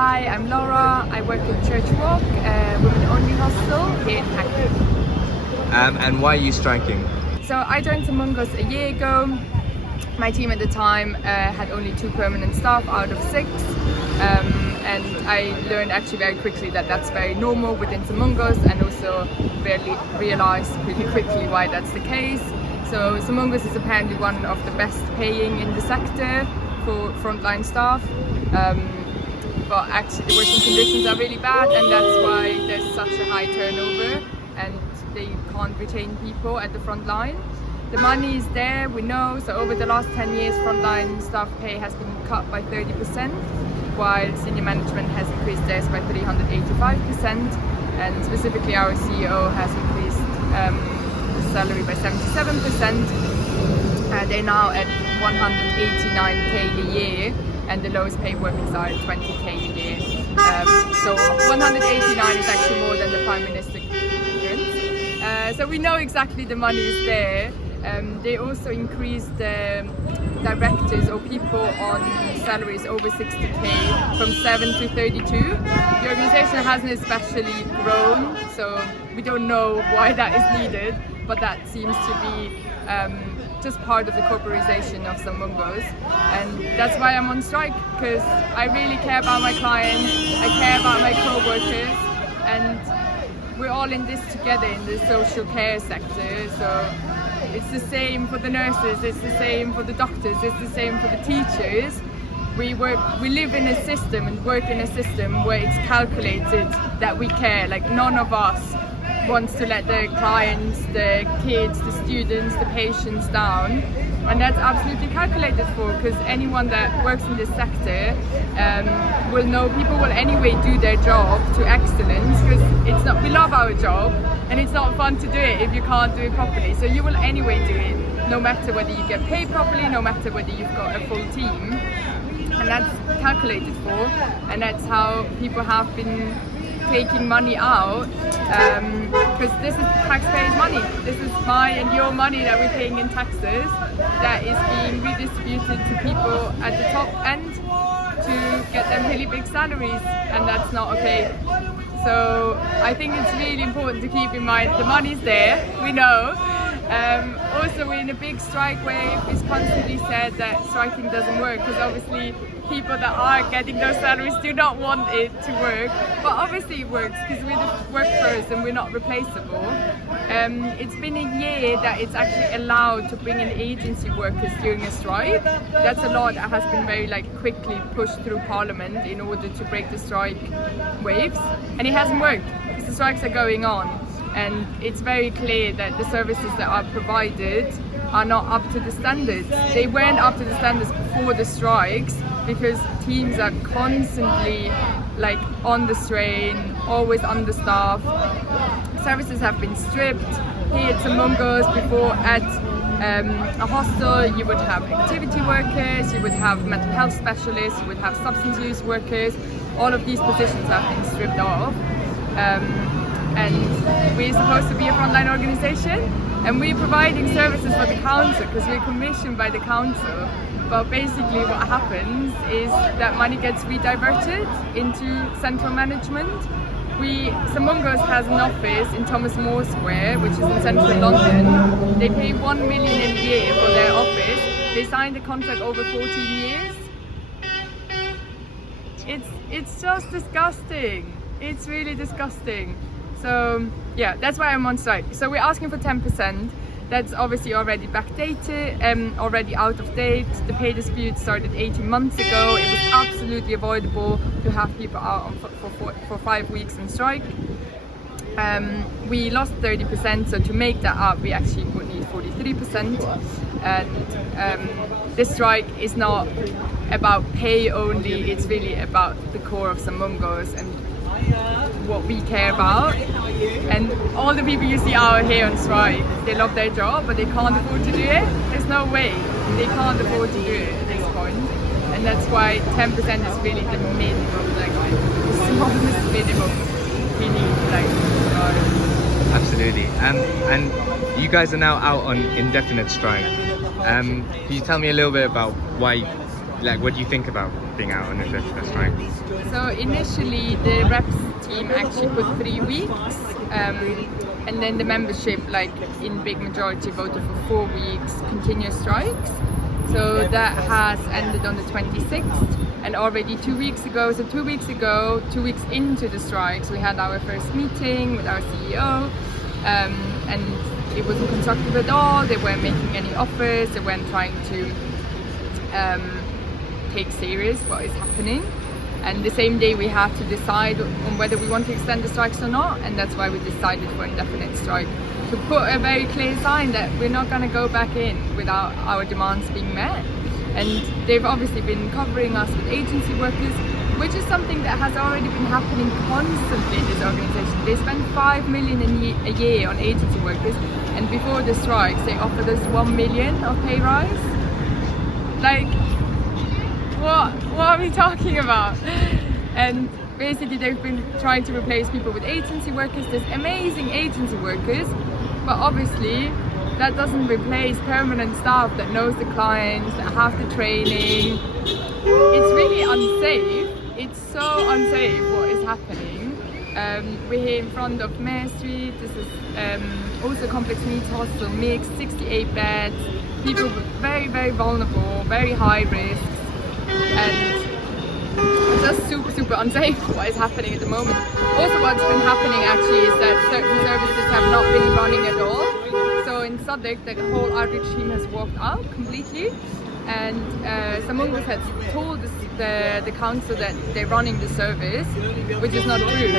Hi, I'm Laura. I work in Church Walk, women-only hostel here in Hackney. And why are you striking? So I joined St Mungo's a year ago. My team at the time had only 2 permanent staff out of 6. And I learned actually very quickly that that's very normal within St Mungo's, and also really realised pretty quickly why that's the case. So St Mungo's is apparently one of the best paying in the sector for frontline staff. But actually the working conditions are really bad, and that's why there's such a high turnover and they can't retain people at the front line. The money is there, we know, so over the last 10 years frontline staff pay has been cut by 30%, while senior management has increased theirs by 385%, and specifically our CEO has increased his salary by 77%. They're now at 189k a year, and the lowest paid workers are at 20k a year. So 189 is actually more than the Prime Minister earns. So we know exactly the money is there. They also increased the directors or people on salaries over 60k from 7 to 32. The organization hasn't especially grown, so we don't know why that is needed, but that seems to be just part of the corporatization of St Mungo's, and that's why I'm on strike, because I really care about my clients, I care about my co-workers, and we're all in this together in the social care sector. So it's the same for the nurses, it's the same for the doctors, it's the same for the teachers. We live in a system and work in a system where it's calculated that we care. Like, none of us wants to let the clients, the kids, the students, the patients down, and that's absolutely calculated for, because anyone that works in this sector will know people will anyway do their job to excellence, because it's not, we love our job and it's not fun to do it if you can't do it properly, so you will anyway do it no matter whether you get paid properly, no matter whether you've got a full team, and that's calculated for, and that's how people have been taking money out, because this is taxpayers' money. This is my and your money that we're paying in taxes that is being redistributed to people at the top end to get them really big salaries, and that's not okay. So I think it's really important to keep in mind the money's there, we know. Also, we're in a big strike wave. It's constantly said that striking doesn't work, because obviously people that are getting those salaries do not want it to work, but obviously it works because we're the workforce and we're not replaceable. It's been a year that it's actually allowed to bring in agency workers during a strike. That's a law that has been very quickly pushed through Parliament in order to break the strike waves, and it hasn't worked because the strikes are going on. And it's very clear that the services that are provided are not up to the standards. They weren't up to the standards before the strikes, because teams are constantly on the strain, always understaffed. Services have been stripped. Here at St Mungo's, before at a hostel, you would have activity workers, you would have mental health specialists, you would have substance use workers. All of these positions have been stripped off. And we're supposed to be a frontline organisation, and we're providing services for the council because we're commissioned by the council. But basically what happens is that money gets rediverted into central management. St Mungo's has an office in Thomas More Square, which is in central London. They pay 1 million a year for their office. They signed a contract over 14 years. It's just disgusting. It's really disgusting. So yeah, that's why I'm on strike. So we're asking for 10%. That's obviously already backdated, already out of date. The pay dispute started 18 months ago. It was absolutely avoidable to have people out for 5 weeks on strike. We lost 30%, so to make that up, we actually would need 43%. And this strike is not about pay only, it's really about the core of St Mungo's and what we care about. And all the people you see out here on strike, they love their job, but they can't afford to do it. There's no way they can't afford to do it at this point, and that's why 10% is really the minimum, the smallest minimum we need. Absolutely. And you guys are now out on indefinite strike. Can you tell me a little bit about why like, what do you think about being out on a strike? So initially the reps team actually put 3 weeks, and then the membership, like in big majority, voted for 4 weeks continuous strikes. So that has ended on the 26th, and already 2 weeks ago, 2 weeks into the strikes, we had our first meeting with our CEO, and it wasn't constructive at all. They weren't making any offers, they weren't trying to take serious what is happening. And the same day we had to decide on whether we want to extend the strikes or not, and that's why we decided for indefinite strike, to put a very clear sign that we're not going to go back in without our demands being met. And they've obviously been covering us with agency workers, which is something that has already been happening constantly in this organization. They spend 5 million a year on agency workers, and before the strikes they offered us 1 million of pay rise. Like, what are we talking about? And basically they've been trying to replace people with agency workers. There's amazing agency workers, but obviously that doesn't replace permanent staff that knows the clients, that have the training. It's really unsafe. It's so unsafe what is happening. We're here in front of Mare Street. This is also complex needs hospital, mixed, 68 beds, people very, very vulnerable, very high risks, and it's just super unsafe what is happening at the moment. Also what's been happening actually is that certain services have not been running at all. So in Southwark, the whole outreach team has walked out completely, and St Mungo has told the council that they're running the service, which is not true,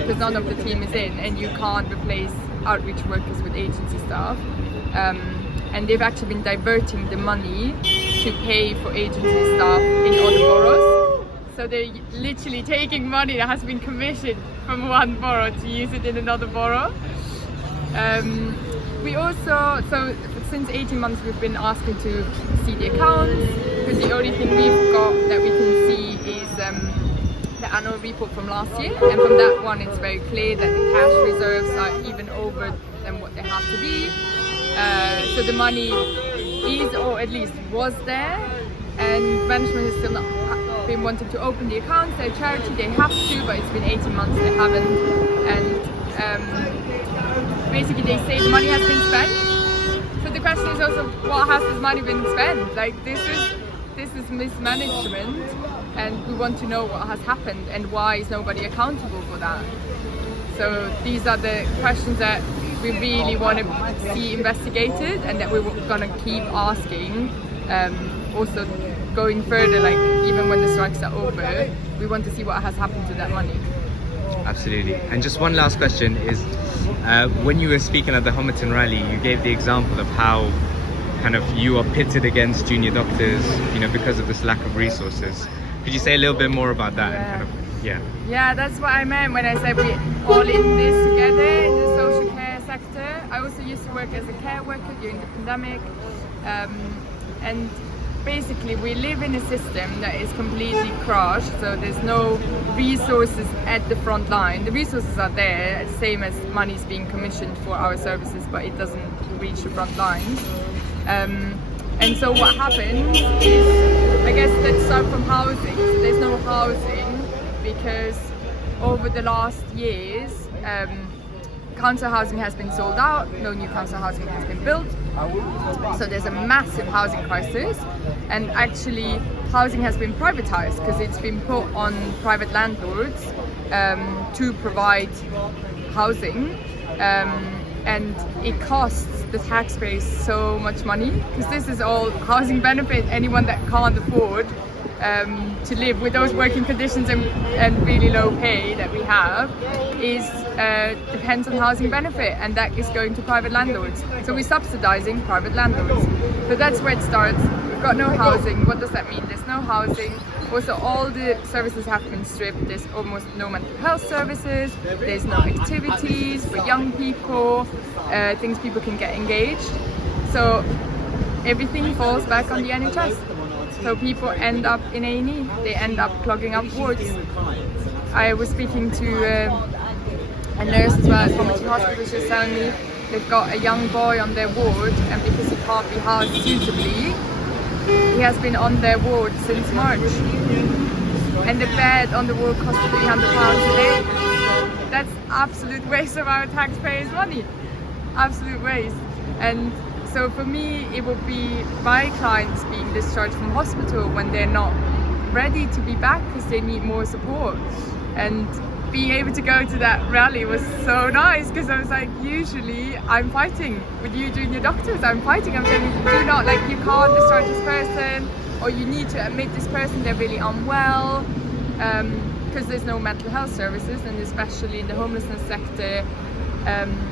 because none of the team is in, and you can't replace outreach workers with agency staff. And they've actually been diverting the money to pay for agency staff in other boroughs. So they're literally taking money that has been commissioned from one borough to use it in another borough. We also, so since 18 months we've been asking to see the accounts, because the only thing we've got that we can see is the annual report from last year, and from that one it's very clear that the cash reserves are even over than what they have to be. So the money is, or at least was there, and management has still not been wanting to open the accounts. They're a charity, they have to, but it's been 18 months they haven't. And basically they say the money has been spent. So the question is also, what has this money been spent? Like, this is mismanagement, and we want to know what has happened and why is nobody accountable for that. So these are the questions that we really want to see investigated, and that we're going to keep asking. Also going further, like even when the strikes are over, we want to see what has happened to that money. Absolutely. And just one last question is, when you were speaking at the Homerton rally, you gave the example of how kind of you are pitted against junior doctors, you know, because of this lack of resources. Could you say a little bit more about that? Yeah. And kind of, Yeah, that's what I meant when I said we all in this together in the social care sector. I also used to work as a care worker during the pandemic, and basically we live in a system that is completely crushed, so there's no resources at the front line. The resources are there, same as money's being commissioned for our services, but it doesn't reach the front lines. And so what happens is, I guess let's start from housing. So there's no housing because over the last years council housing has been sold out, no new council housing has been built. So there's a massive housing crisis, and actually housing has been privatized because it's been put on private landlords to provide housing, and it costs the taxpayers so much money, because this is all housing benefit. Anyone that can't afford to live with those working conditions and really low pay that we have is depends on housing benefit, and that is going to private landlords. So we're subsidizing private landlords. So that's where it starts. We've got no housing. What does that mean? There's no housing. Also, all the services have been stripped. There's almost no mental health services. There's no activities for young people, things people can get engaged. So everything falls back on the NHS. So people end up in A&E. They end up clogging up wards. I was speaking to a nurse as well at Homerton Hospital. She was telling me they've got a young boy on their ward, and because he can't be housed suitably, He has been on their ward since March, and the bed on the ward costs £300 a day. That's absolute waste of our taxpayers' money. Absolute waste. And so for me, it would be my clients being discharged from hospital when they're not ready to be back because they need more support. And being able to go to that rally was so nice, because I was like, usually I'm fighting with you junior doctors. I'm fighting. I'm saying, do not, like, you can't discharge this person, or you need to admit this person, they're really unwell, because there's no mental health services, and especially in the homelessness sector,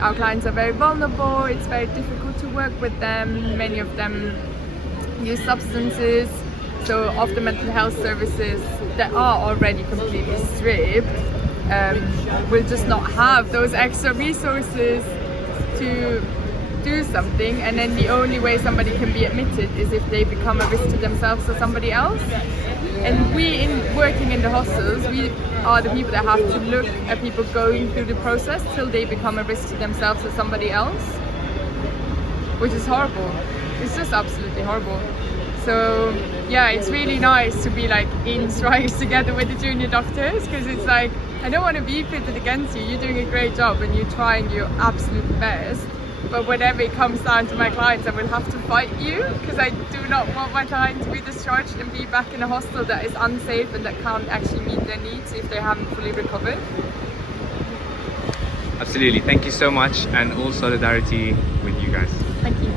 our clients are very vulnerable. It's very difficult to work with them. Many of them use substances, so of the mental health services that are already completely stripped, will just not have those extra resources to do something. And then the only way somebody can be admitted is if they become a risk to themselves or somebody else. And we, in working in the hostels, we are the people that have to look at people going through the process till they become a risk to themselves or somebody else, which is horrible. It's just absolutely horrible. So yeah, it's really nice to be like in strikes together with the junior doctors, because it's like, I don't want to be pitted against you. You're doing a great job and you're trying your absolute best. But whenever it comes down to my clients, I will have to fight you, because I do not want my client to be discharged and be back in a hostel that is unsafe and that can't actually meet their needs if they haven't fully recovered. Absolutely. Thank you so much, and all solidarity with you guys. Thank you.